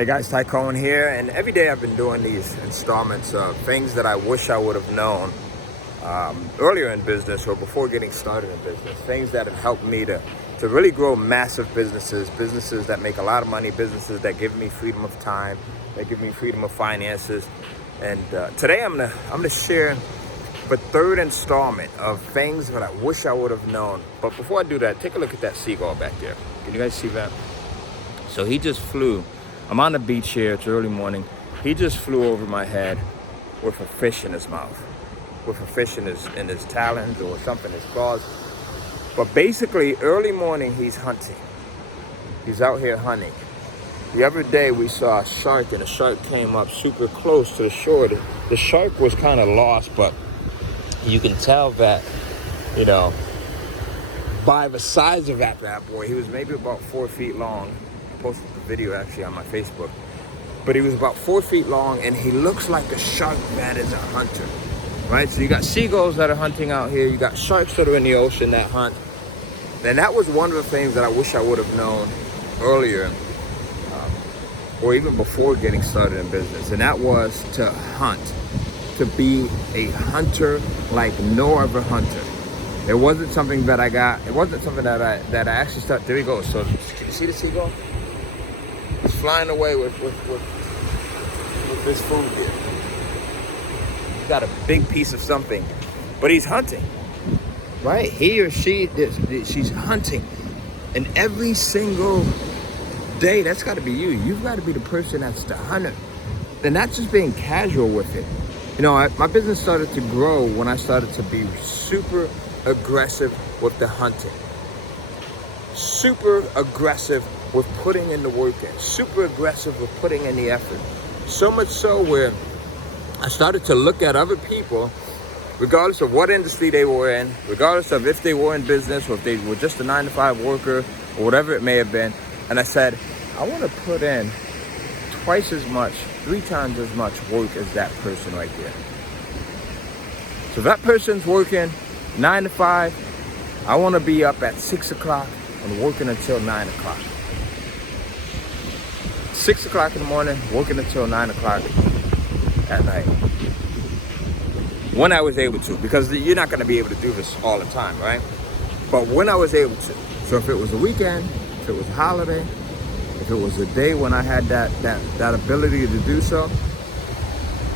Hey guys, Ty Cohen here, and every day I've been doing these installments of things that I wish I would have known earlier in business or before getting started in business. Things that have helped me to really grow massive businesses that make a lot of money, businesses that give me freedom of time, that give me freedom of finances. And today I'm gonna share the third installment of things that I wish I would have known. But before I do that, take a look at that seagull back there. Can you guys see that? So he just flew. I'm on the beach here, it's early morning. He just flew over my head with a fish in his mouth, with a fish in his talons or something in his claws. But basically, early morning, he's hunting. He's out here hunting. The other day, we saw a shark, and the shark came up super close to the shore. The shark was kind of lost, but you can tell that, by the size of that bad boy, he was maybe about 4 feet long. Posted the video actually on my Facebook, but he was about 4 feet long, and he looks like a shark that is a hunter, right? So you got seagulls that are hunting out here, you got sharks that are in the ocean that hunt. And that was one of the things that I wish I would have known earlier, or even before getting started in business, and that was to hunt, to be a hunter like no other hunter. It wasn't something that I got. It wasn't something that I actually started. There he goes. So can you see the seagull? He's flying away with this food here. He's got a big piece of something, but he's hunting, right? He or she, she's hunting, and every single day, that's got to be you. You've got to be the person that's the hunter, and not just being casual with it. My business started to grow when I started to be super aggressive with the hunting, super aggressive with putting in the work in, super aggressive with putting in the effort. So much so where I started to look at other people, regardless of what industry they were in, regardless of if they were in business or if they were just a 9-to-5 worker or whatever it may have been. And I said, I want to put in twice as much, 3 times as much work as that person right there. So if that person's working 9 to 5, I want to be up at 6 o'clock and working until 9 o'clock. 6 o'clock in the morning, working until 9 o'clock at night. When I was able to, because you're not going to be able to do this all the time, right? But when I was able to. So if it was a weekend, if it was a holiday, if it was a day when I had that ability to do so,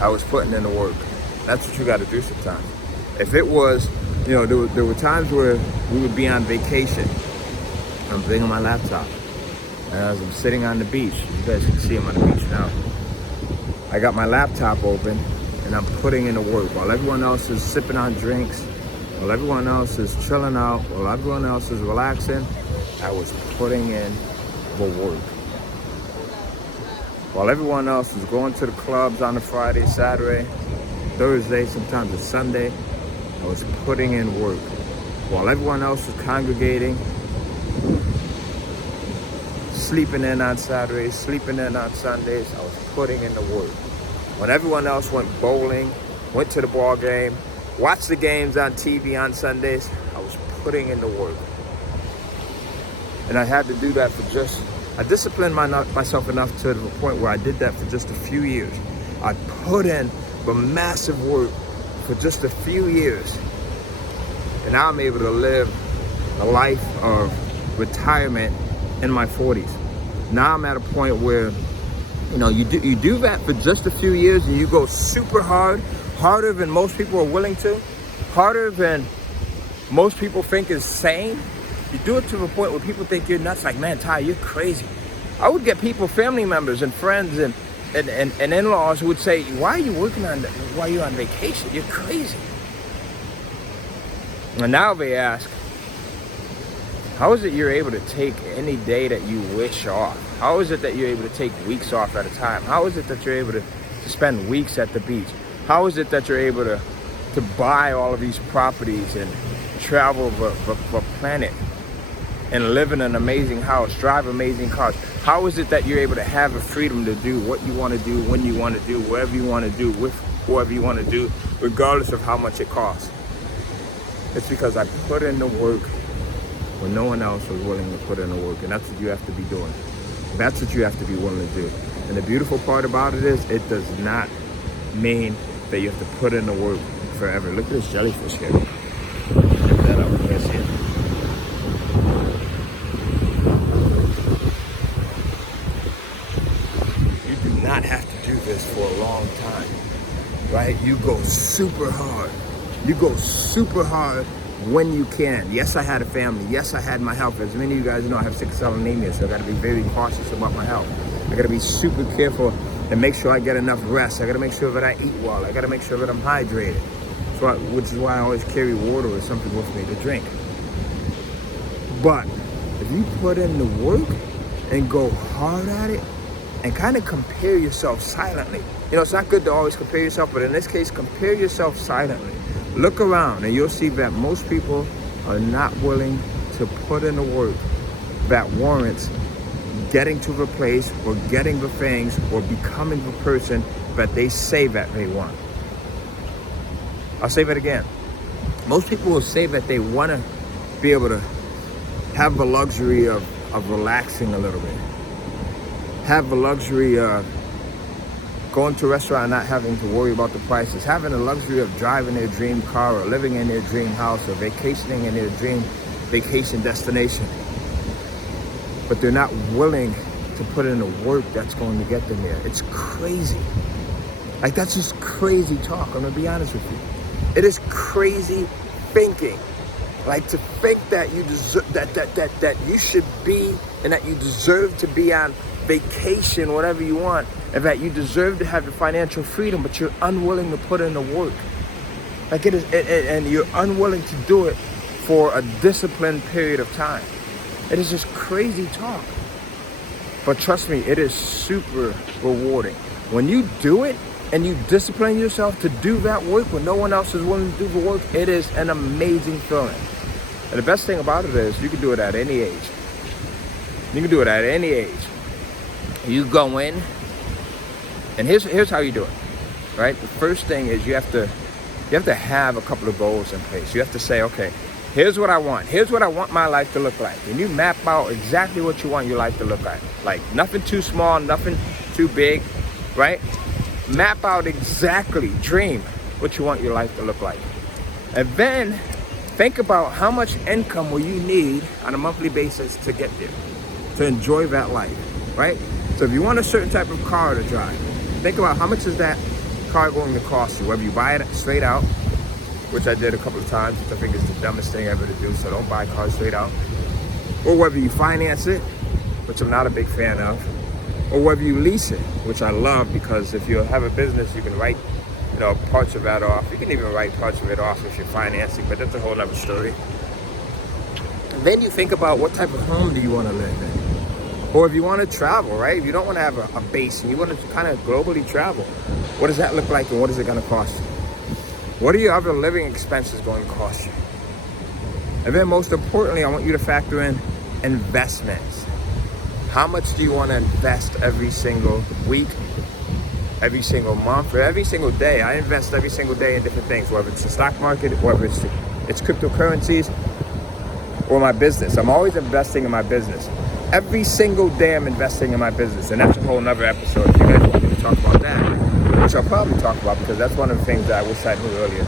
I was putting in the work. That's what you got to do sometimes. If it was, there were times where we would be on vacation. I'm playing on my laptop. As I'm sitting on the beach, you guys can see I'm on the beach now. I got my laptop open and I'm putting in the work while everyone else is sipping on drinks, while everyone else is chilling out, while everyone else is relaxing. I was putting in the work. While everyone else is going to the clubs on a Friday, Saturday, Thursday, sometimes it's Sunday, I was putting in work. While everyone else was congregating, sleeping in on Saturdays, sleeping in on Sundays, I was putting in the work. When everyone else went bowling, went to the ball game, watched the games on TV on Sundays, I was putting in the work. And I had to do that I disciplined myself enough to the point where I did that for just a few years. I put in the massive work for just a few years. And now I'm able to live a life of retirement in my 40s. Now I'm at a point where, you do that for just a few years and you go super hard, harder than most people are willing to, harder than most people think is sane. You do it to the point where people think you're nuts, like, man, Ty, you're crazy. I would get people, family members and friends and in-laws who would say, why are you working while you're on vacation? You're crazy. And now they ask, how is it you're able to take any day that you wish off? How is it that you're able to take weeks off at a time? How is it that you're able to spend weeks at the beach? How is it that you're able to buy all of these properties and travel the planet and live in an amazing house, drive amazing cars? How is it that you're able to have the freedom to do what you want to do, when you want to do, wherever you want to do, with whoever you want to do, regardless of how much it costs? It's because I put in the work when no one else was willing to put in the work. And that's what you have to be doing. That's what you have to be willing to do. And the beautiful part about it is it does not mean that you have to put in the work forever. Look at this jellyfish here. Check that out. You guys see it? You do not have to do this for a long time, right? You go super hard. You go super hard when you can. Yes, I had a family. Yes, I had my health. As many of you guys know, I have sickle cell anemia, so I got to be very cautious about my health. I got to be super careful and make sure I get enough rest. I got to make sure that I eat well. I got to make sure that I'm hydrated. So, which is why I always carry water or something with me to drink. But if you put in the work and go hard at it and kind of compare yourself silently, you know, it's not good to always compare yourself, but in this case, compare yourself silently. Look around and you'll see that most people are not willing to put in the work that warrants getting to the place or getting the things or becoming the person that they say that they want. I'll say that again. Most people will say that they want to be able to have the luxury of relaxing a little bit. Have the luxury of going to a restaurant and not having to worry about the prices. Having the luxury of driving their dream car or living in their dream house or vacationing in their dream vacation destination. But they're not willing to put in the work that's going to get them there. It's crazy. Like, that's just crazy talk. I'm gonna be honest with you. It is crazy thinking. Like, to think that you deserve that you should be and that you deserve to be on vacation, whatever you want, and that you deserve to have the financial freedom, but you're unwilling to put in the work. Like, it is, and you're unwilling to do it for a disciplined period of time. It is just crazy talk. But trust me, it is super rewarding. When you do it and you discipline yourself to do that work when no one else is willing to do the work, it is an amazing feeling. And the best thing about it is you can do it at any age. You can do it at any age. You go in, and here's how you do it, right? The first thing is you have to have a couple of goals in place. You have to say, okay, here's what I want. Here's what I want my life to look like. And you map out exactly what you want your life to look like. Like, nothing too small, nothing too big, right? Map out exactly, dream what you want your life to look like. And then think about how much income will you need on a monthly basis to get there, to enjoy that life, right? So if you want a certain type of car to drive, think about how much is that car going to cost you, whether you buy it straight out, which I did a couple of times, which I think is the dumbest thing ever to do, so don't buy cars straight out. Or whether you finance it, which I'm not a big fan of, or whether you lease it, which I love, because if you have a business, you can write, you know, parts of that off. You can even write parts of it off if you're financing, but that's a whole other story. And then you think about what type of home do you want to live in? Or if you want to travel, right? If you don't want to have a base and you want to kind of globally travel, what does that look like and what is it going to cost you? What are your other living expenses going to cost you? And then most importantly, I want you to factor in investments. How much do you want to invest every single week, every single month, or every single day? I invest every single day in different things, whether it's the stock market, whether it's cryptocurrencies, or my business. I'm always investing in my business. Every single day I'm investing in my business, and that's a whole nother episode if you guys want me to talk about that, which I'll probably talk about because that's one of the things that I wish I knew earlier.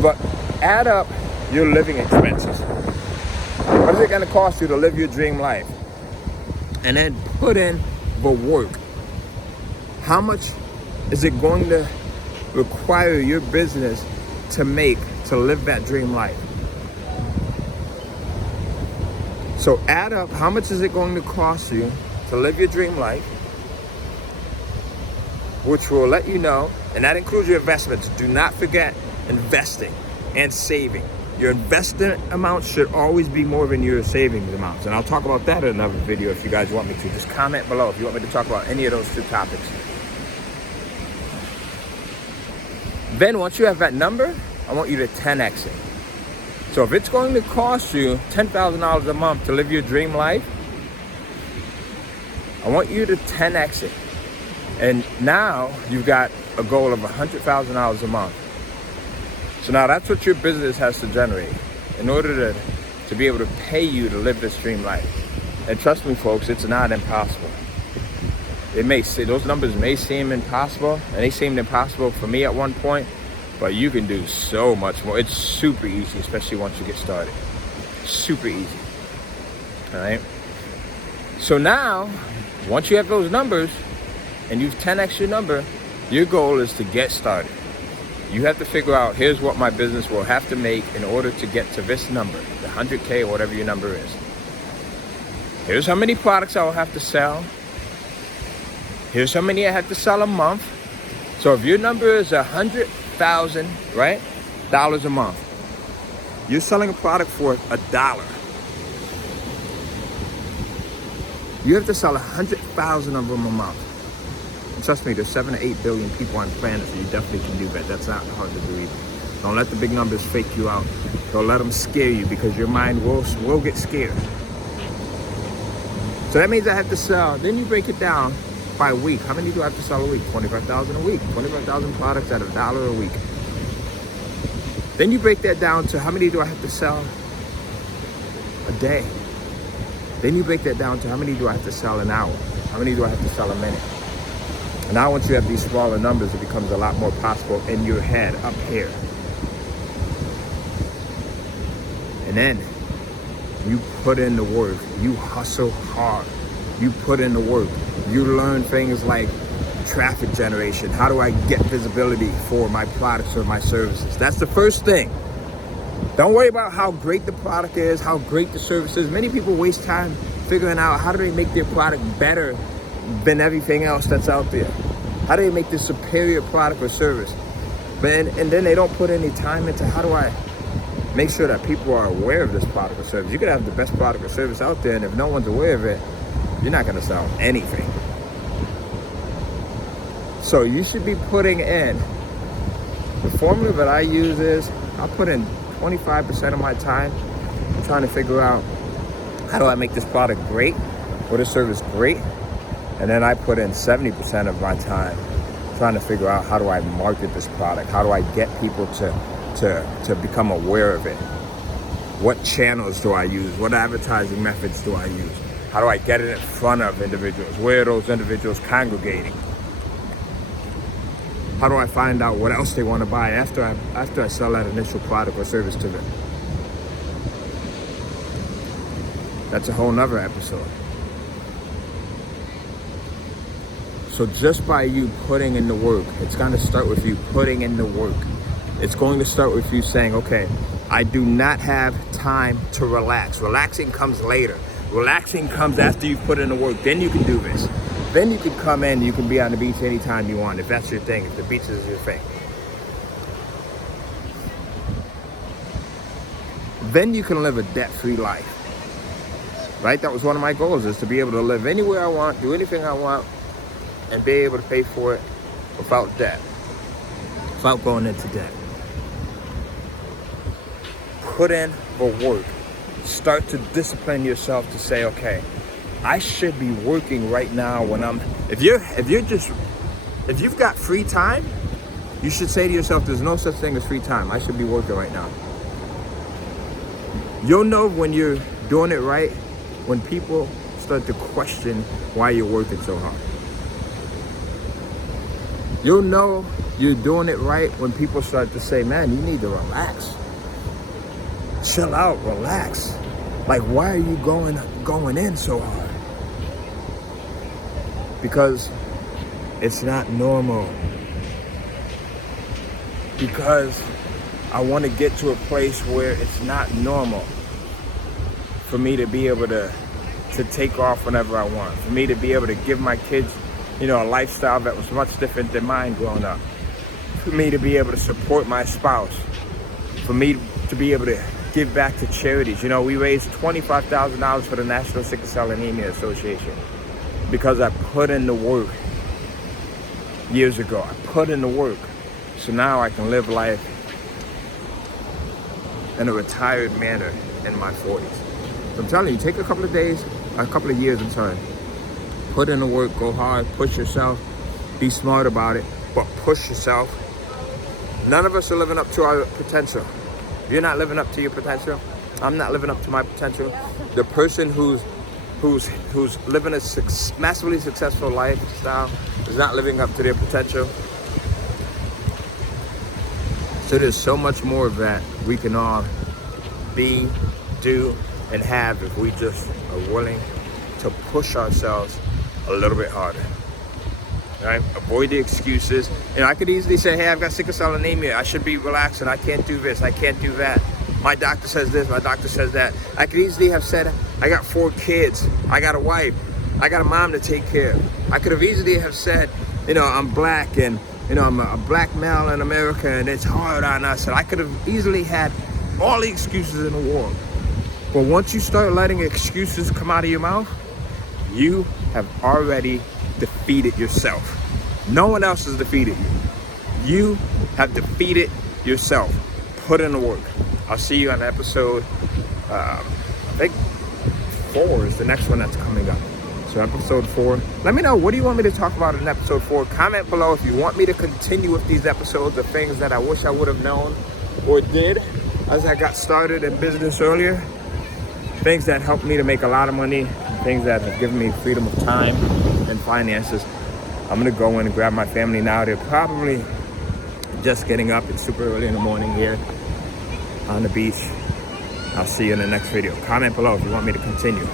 But add up your living expenses. What is it going to cost you to live your dream life? And then put in the work. How much is it going to require your business to make to live that dream life? So add up, how much is it going to cost you to live your dream life, which will let you know, and that includes your investments. Do not forget investing and saving. Your investment amount should always be more than your savings amounts. And I'll talk about that in another video if you guys want me to. Just comment below if you want me to talk about any of those two topics. Then once you have that number, I want you to 10x it. So if it's going to cost you $10,000 a month to live your dream life, I want you to 10x it. And now you've got a goal of $100,000 a month. So now that's what your business has to generate in order to be able to pay you to live this dream life. And trust me, folks, it's not impossible. those numbers may seem impossible, and they seemed impossible for me at one point, but you can do so much more. It's super easy, especially once you get started. Super easy. All right. So now, once you have those numbers and you've 10x your number, your goal is to get started. You have to figure out, here's what my business will have to make in order to get to this number, the 100K or whatever your number is. Here's how many products I will have to sell. Here's how many I have to sell a month. So if your number is $100,000, right, dollars a month, you're selling a product for $1. You have to sell 100,000 of them a month. And trust me, there's 7 to 8 billion people on the planet, so you definitely can do that. That's not hard to do either. Don't let the big numbers fake you out. Don't let them scare you, because your mind will get scared. So that means I have to sell. Then you break it down by week. How many do I have to sell a week? 25,000 a week. 25,000 products at $1 a week. Then you break that down to how many do I have to sell a day? Then you break that down to how many do I have to sell an hour? How many do I have to sell a minute? And now once you have these smaller numbers, it becomes a lot more possible in your head up here. And then you put in the work. You hustle hard. You put in the work. You learn things like traffic generation. How do I get visibility for my products or my services? That's the first thing. Don't worry about how great the product is, how great the service is. Many people waste time figuring out how do they make their product better than everything else that's out there. How do they make this superior product or service? And then they don't put any time into how do I make sure that people are aware of this product or service. You could have the best product or service out there, and if no one's aware of it, you're not gonna sell anything. So you should be putting in, the formula that I use is, I'll put in 25% of my time trying to figure out how do I make this product great or this service great, and then I put in 70% of my time trying to figure out how do I market this product, how do I get people to become aware of it, what channels do I use, what advertising methods do I use, how do I get it in front of individuals, where are those individuals congregating, how do I find out what else they want to buy after I sell that initial product or service to them. That's a whole nother episode. So just by you putting in the work, it's going to start with you putting in the work. It's going to start with you saying, okay, I do not have time to relax. Relaxing comes later. Relaxing comes after you've put in the work. Then you can do this. Then you can come in, you can be on the beach anytime you want, if that's your thing, if the beach is your thing. Then you can live a debt-free life. Right? That was one of my goals, is to be able to live anywhere I want, do anything I want, and be able to pay for it without debt, without going into debt. Put in the work. Start to discipline yourself to say, okay, I should be working right now when if you've got free time, you should say to yourself, there's no such thing as free time. I should be working right now. You'll know when you're doing it right when people start to question why you're working so hard. You'll know you're doing it right when people start to say, man, you need to relax. Chill out, relax. Like, why are you going in so hard? Because it's not normal. Because I want to get to a place where it's not normal for me to be able to take off whenever I want, for me to be able to give my kids, a lifestyle that was much different than mine growing up, for me to be able to support my spouse, for me to be able to give back to charities. We raised $25,000 for the National Sickle Cell Anemia Association because I put in the work years ago. I put in the work. So now I can live life in a retired manner in my 40s. So I'm telling you, take a couple of years, put in the work, go hard, push yourself, be smart about it, but push yourself. None of us are living up to our potential. You're not living up to your potential. I'm not living up to my potential. The person who's who's living a massively successful lifestyle is not living up to their potential. So there's so much more of that we can all be, do, and have if we just are willing to push ourselves a little bit harder. Right? Avoid the excuses. I could easily say, hey, I've got sickle cell anemia. I should be relaxing. I can't do this. I can't do that. My doctor says this. My doctor says that. I could easily have said, I got 4 kids. I got a wife. I got a mom to take care of. I could have easily have said, I'm black and, I'm a black male in America and it's hard on us. And I could have easily had all the excuses in the world. But once you start letting excuses come out of your mouth, you have already defeated yourself. No one else has defeated you. You have defeated yourself. Put in the work. I'll see you on episode, I think 4 is the next one that's coming up. So episode 4. Let me know, what do you want me to talk about in episode 4? Comment below if you want me to continue with these episodes of things that I wish I would have known or did as I got started in business earlier. Things that helped me to make a lot of money, things that have given me freedom of time and finances. I'm gonna go in and grab my family now. They're probably just getting up. It's super early in the morning here on the beach. I'll see you in the next video. Comment below if you want me to continue.